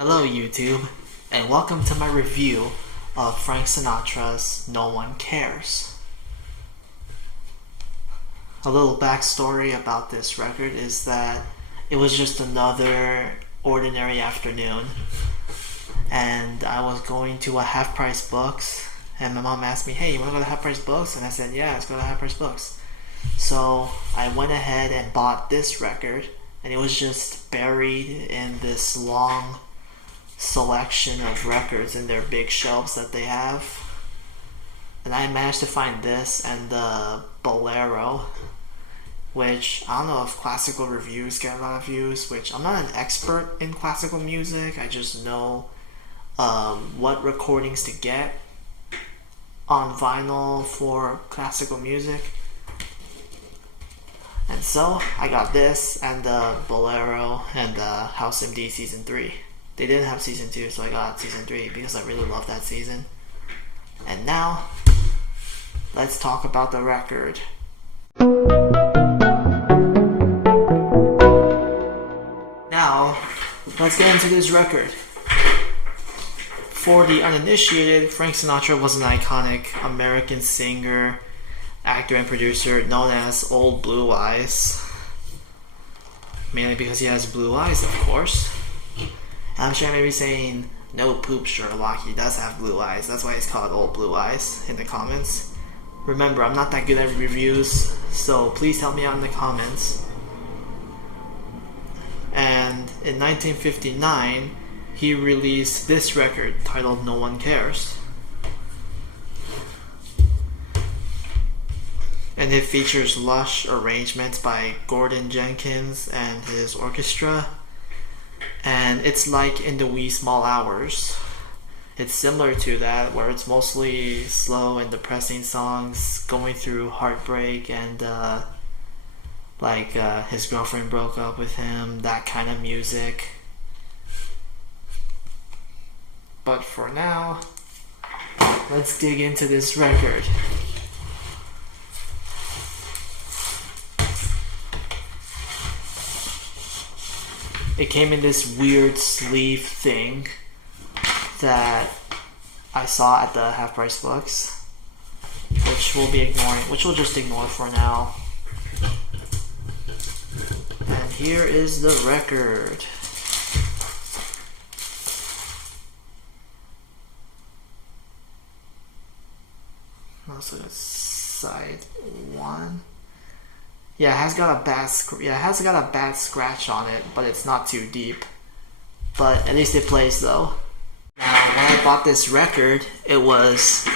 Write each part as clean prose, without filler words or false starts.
Hello YouTube, and welcome to my review of Frank Sinatra's No One Cares. A little backstory about this record is that it was just another ordinary afternoon, and I was going to a Half Price Books, and my mom asked me, hey, you want to go to Half Price Books? And I said, yeah, let's go to Half Price Books. So I went ahead and bought this record, and it was just buried in this long selection of records in their big shelves that they have. And I managed to find this and the Bolero, which I don't know if classical reviews get a lot of views, which I'm not an expert in classical music. I just know what recordings to get on vinyl for classical music. And so I got this and the Bolero and House MD Season 3. They didn't have Season 2, so I got Season 3 because I really love that season. And now, let's talk about the record. Now, let's get into this record. For the uninitiated, Frank Sinatra was an iconic American singer, actor, and producer known as Old Blue Eyes. Mainly because he has blue eyes, of course. I'm sure I may be saying, no poop Sherlock, he does have blue eyes. That's why he's called Old Blue Eyes in the comments. Remember, I'm not that good at reviews, so please help me out in the comments. And in 1959, he released this record titled No One Cares. And it features lush arrangements by Gordon Jenkins and his orchestra. And it's like In the Wee Small Hours. It's similar to that, where it's mostly slow and depressing songs going through heartbreak and his girlfriend broke up with him, that kind of music. But for now, let's dig into this record. It came in this weird sleeve thing that I saw at the Half Price Books, which we'll just ignore for now. And here is the record. So that's side 1. Yeah, it has got a bad scratch on it, but it's not too deep. But at least it plays though. Now, when I bought this record, it was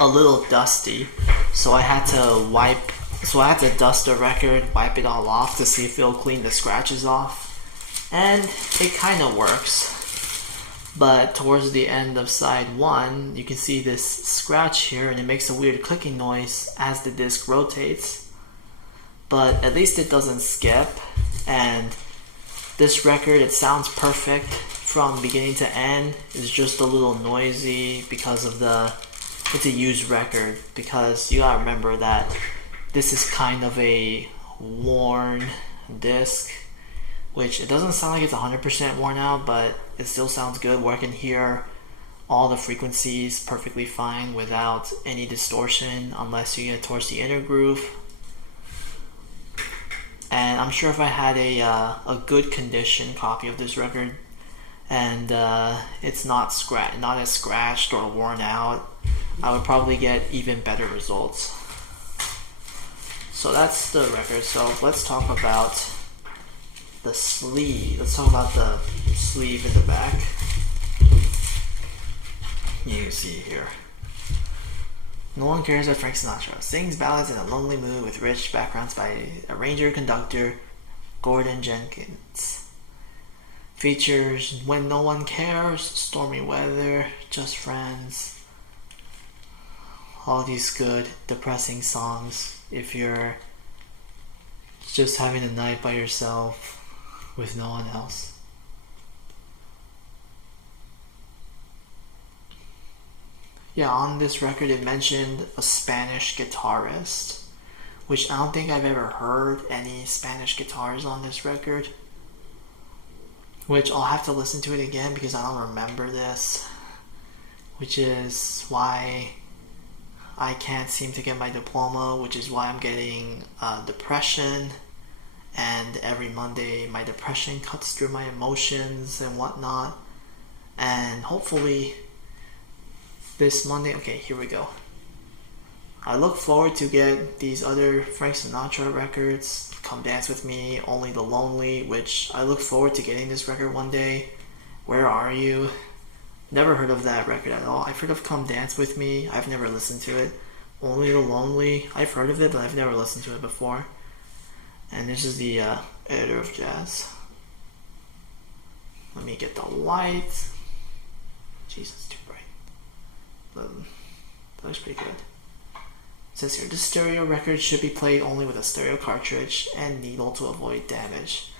a little dusty, so I had to dust the record, wipe it all off to see if it'll clean the scratches off. And it kind of works. But towards the end of side 1, you can see this scratch here, and it makes a weird clicking noise as the disc rotates. But at least it doesn't skip, and this record, it sounds perfect from beginning to end. It's just a little noisy because of it's a used record, because you gotta remember that this is kind of a worn disc, which it doesn't sound like it's 100% worn out, but it still sounds good, where I can hear all the frequencies perfectly fine without any distortion, unless you get towards the inner groove. And I'm sure if I had a good condition copy of this record, and it's not as scratched or worn out, I would probably get even better results. So that's the record. So let's talk about the sleeve. Let's talk about the sleeve in the back. You can see here. No One Cares by Frank Sinatra. Sings ballads in a lonely mood with rich backgrounds by arranger-conductor Gordon Jenkins. Features When No One Cares, Stormy Weather, Just Friends. All these good, depressing songs if you're just having a night by yourself with no one else. Yeah, on this record it mentioned a Spanish guitarist, which I don't think I've ever heard any Spanish guitars on this record. which I'll have to listen to it again because I don't remember this, which is why I can't seem to get my diploma, which is why I'm getting depression, and every Monday my depression cuts through my emotions and whatnot. And hopefully this Monday, okay, here we go. I look forward to get these other Frank Sinatra records, Come Dance With Me, Only the Lonely, which I look forward to getting this record one day. Where Are You? Never heard of that record at all. I've heard of Come Dance With Me. I've never listened to it. Only the Lonely. I've heard of it, but I've never listened to it before. And this is the editor of jazz. Let me get the light. Jesus, too bright. That looks pretty good. It says here, this stereo record should be played only with a stereo cartridge and needle to avoid damage.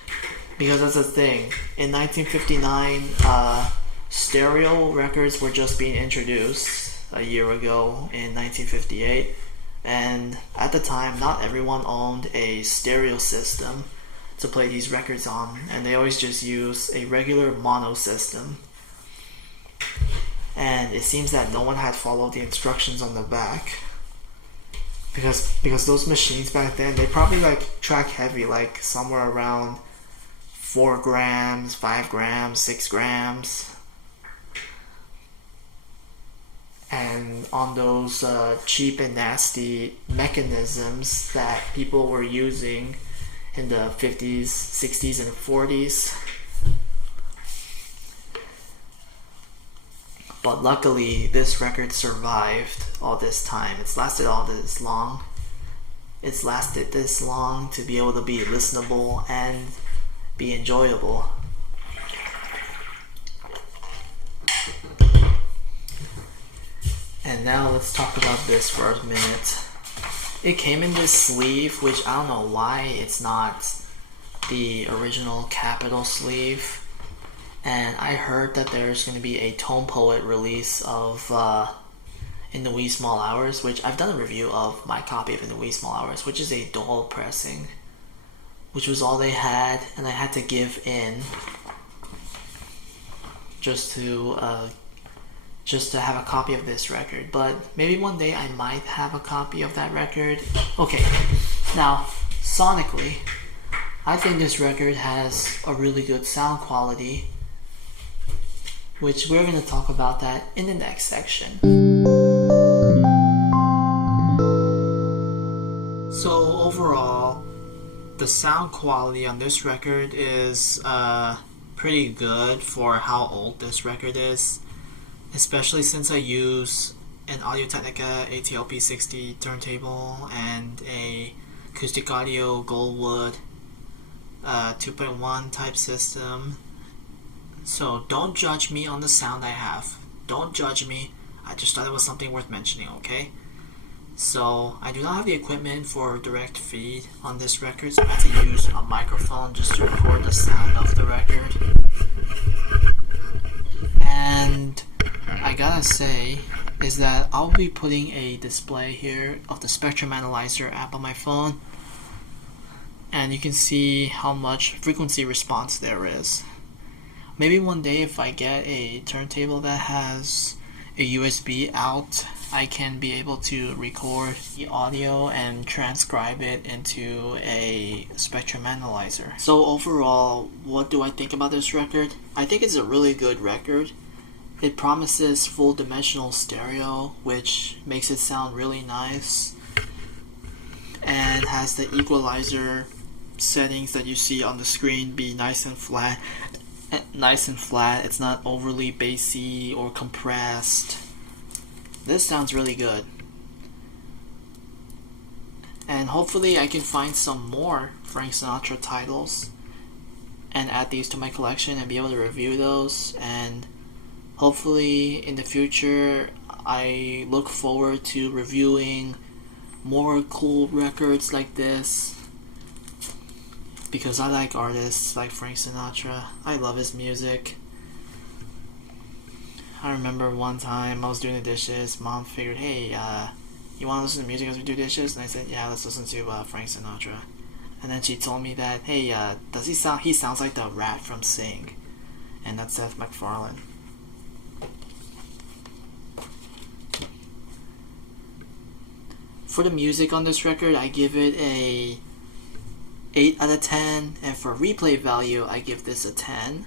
Because that's the thing. In 1959, stereo records were just being introduced a year ago in 1958, and at the time not everyone owned a stereo system to play these records on, and they always just use a regular mono system. And it seems that no one had followed the instructions on the back, because those machines back then, they probably like track heavy, like somewhere around 4 grams, 5 grams, 6 grams. And on those cheap and nasty mechanisms that people were using in the 50s, 60s, and 40s. But luckily, this record survived all this time. It's lasted all this long. It's lasted this long to be able to be listenable and be enjoyable. And now let's talk about this for a minute. It came in this sleeve, which I don't know why it's not the original Capitol sleeve. And I heard that there's going to be a Tone Poet release of In the Wee Small Hours, which I've done a review of my copy of In the Wee Small Hours, which is a dual pressing, which was all they had, and I had to give in just to have a copy of this record. But maybe one day I might have a copy of that record. Okay, now sonically, I think this record has a really good sound quality, which we're going to talk about that in the next section. So overall, the sound quality on this record is pretty good for how old this record is, especially since I use an Audio-Technica ATL P60 turntable and a Acoustic Audio Goldwood 2.1 type system. So don't judge me on the sound I have. Don't judge me. I just thought it was something worth mentioning, okay? So I do not have the equipment for direct feed on this record, so I had to use a microphone just to record the sound of the record. And I gotta say is that I'll be putting a display here of the Spectrum Analyzer app on my phone, and you can see how much frequency response there is. Maybe one day if I get a turntable that has a USB out, I can be able to record the audio and transcribe it into a Spectrum Analyzer. So overall, what do I think about this record? I think it's a really good record. It promises full dimensional stereo, which makes it sound really nice, and has the equalizer settings that you see on the screen be nice and flat. It's not overly bassy or compressed. This sounds really good. And hopefully I can find some more Frank Sinatra titles and add these to my collection and be able to review those. And hopefully in the future I look forward to reviewing more cool records like this, because I like artists like Frank Sinatra. I love his music. I remember one time I was doing the dishes, Mom figured, hey, you want to listen to music as we do dishes? And I said, yeah, let's listen to Frank Sinatra. And then she told me that, hey, he sounds like the rat from Sing. and that's Seth MacFarlane. For the music on this record, I give it a 8 out of 10, and for replay value, I give this a 10.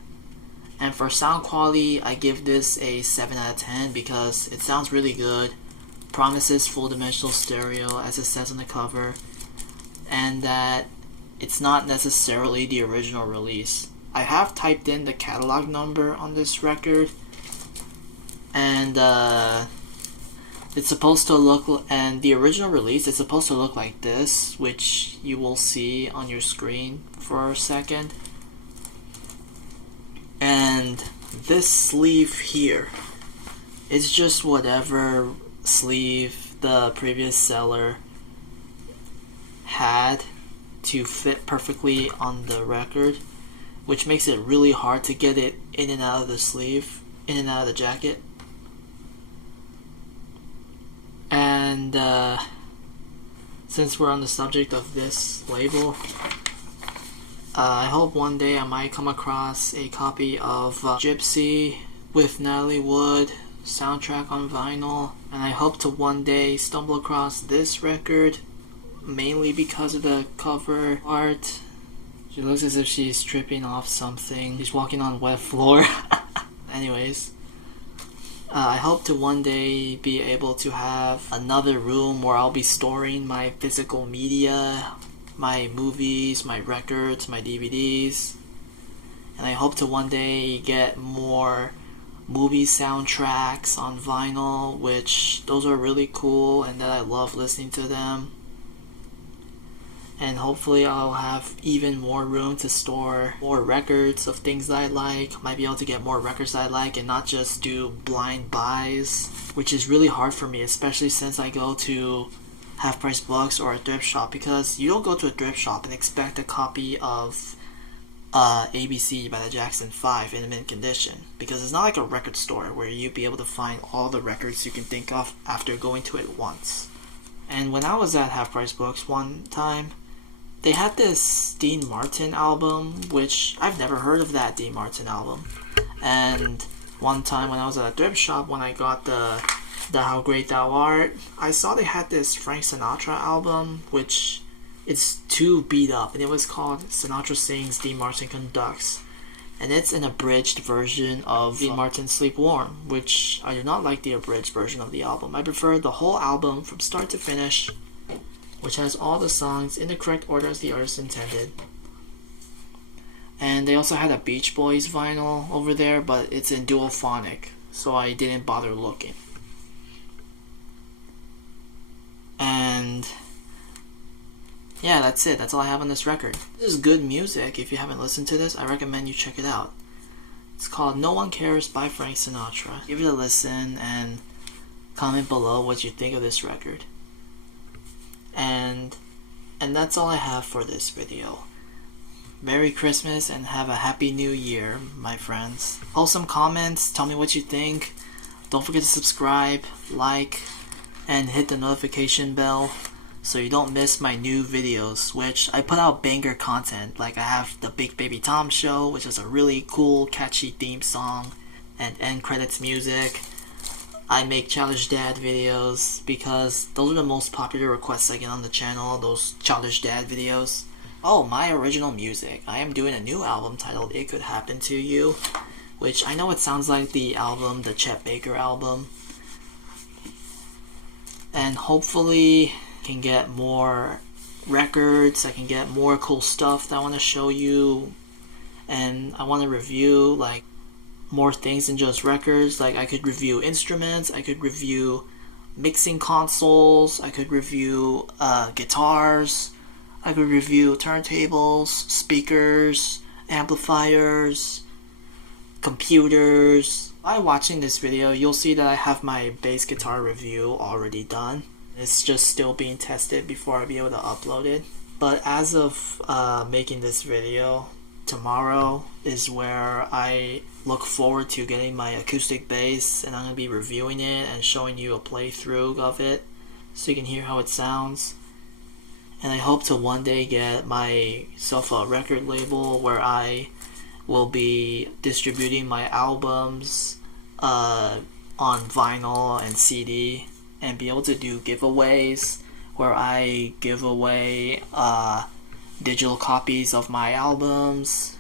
And for sound quality, I give this a 7 out of 10 because it sounds really good, promises full dimensional stereo as it says on the cover, and that it's not necessarily the original release. I have typed in the catalog number on this record, and it's supposed to look, and the original release is supposed to look like this, which you will see on your screen for a second. And this sleeve here is just whatever sleeve the previous seller had to fit perfectly on the record, which makes it really hard to get it in and out of the sleeve, in and out of the jacket. And since we're on the subject of this label, I hope one day I might come across a copy of Gypsy with Natalie Wood soundtrack on vinyl, and I hope to one day stumble across this record, mainly because of the cover art. She looks as if she's stripping off something. She's walking on wet floor. Anyways, I hope to one day be able to have another room where I'll be storing my physical media, my movies, my records, my DVDs. And I hope to one day get more movie soundtracks on vinyl, which those are really cool and that I love listening to them. And hopefully I'll have even more room to store more records of things that I like. Might be able to get more records that I like and not just do blind buys, which is really hard for me, especially since I go to Half Price Books or a thrift shop, because you don't go to a thrift shop and expect a copy of ABC by the Jackson 5 in mint condition, because it's not like a record store where you'd be able to find all the records you can think of after going to it once. And when I was at Half Price Books one time, they had this Dean Martin album, which I've never heard of that Dean Martin album. And one time when I was at a thrift shop, when I got the How Great Thou Art, I saw they had this Frank Sinatra album, which it's too beat up, and it was called Sinatra Sings, Dean Martin Conducts. And it's an abridged version of Dean Martin's Sleep Warm, which I do not like the abridged version of the album. I prefer the whole album from start to finish, which has all the songs in the correct order as the artist intended. And they also had a Beach Boys vinyl over there, but it's in dual phonic, so I didn't bother looking. And yeah, that's it. That's all I have on this record. This is good music. If you haven't listened to this, I recommend you check it out. It's called No One Cares by Frank Sinatra. Give it a listen and comment below what you think of this record. And that's all I have for this video. Merry Christmas and have a Happy New Year, my friends. Post some comments, tell me what you think. Don't forget to subscribe, like, and hit the notification bell so you don't miss my new videos, which I put out banger content. Like I have the Big Baby Tom Show, which is a really cool, catchy theme song and end credits music. I make Childish Dad videos because those are the most popular requests I get on the channel, those Childish Dad videos. Oh, my original music. I am doing a new album titled It Could Happen to You, which I know it sounds like the album, the Chet Baker album. And hopefully can get more records, I can get more cool stuff that I want to show you, and I want to review like more things than just records. Like I could review instruments, I could review mixing consoles, I could review guitars, I could review turntables, speakers, amplifiers, computers. By watching this video, you'll see that I have my bass guitar review already done. It's just still being tested before I'll be able to upload it. But as of making this video, tomorrow is where I look forward to getting my acoustic bass, and I'm going to be reviewing it and showing you a playthrough of it so you can hear how it sounds. And I hope to one day get myself a record label where I will be distributing my albums on vinyl and CD, and be able to do giveaways where I give away digital copies of my albums,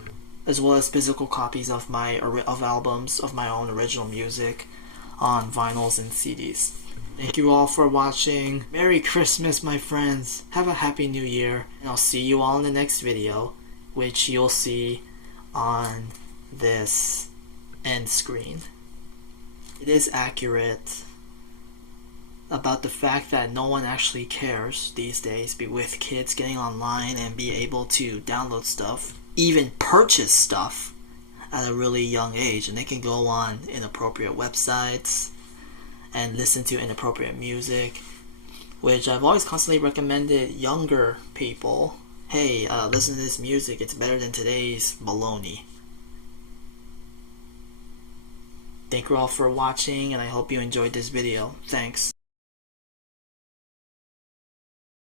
as well as physical copies of albums of my own original music on vinyls and CDs. Thank you all for watching. Merry Christmas, my friends. Have a happy new year, and I'll see you all in the next video, which you'll see on this end screen. It is accurate about the fact that no one actually cares these days with kids getting online and be able to download stuff, even purchase stuff at a really young age, and they can go on inappropriate websites and listen to inappropriate music, which I've always constantly recommended younger people, hey, listen to this music, it's better than today's baloney. Thank you all for watching, and I hope you enjoyed this video. Thanks.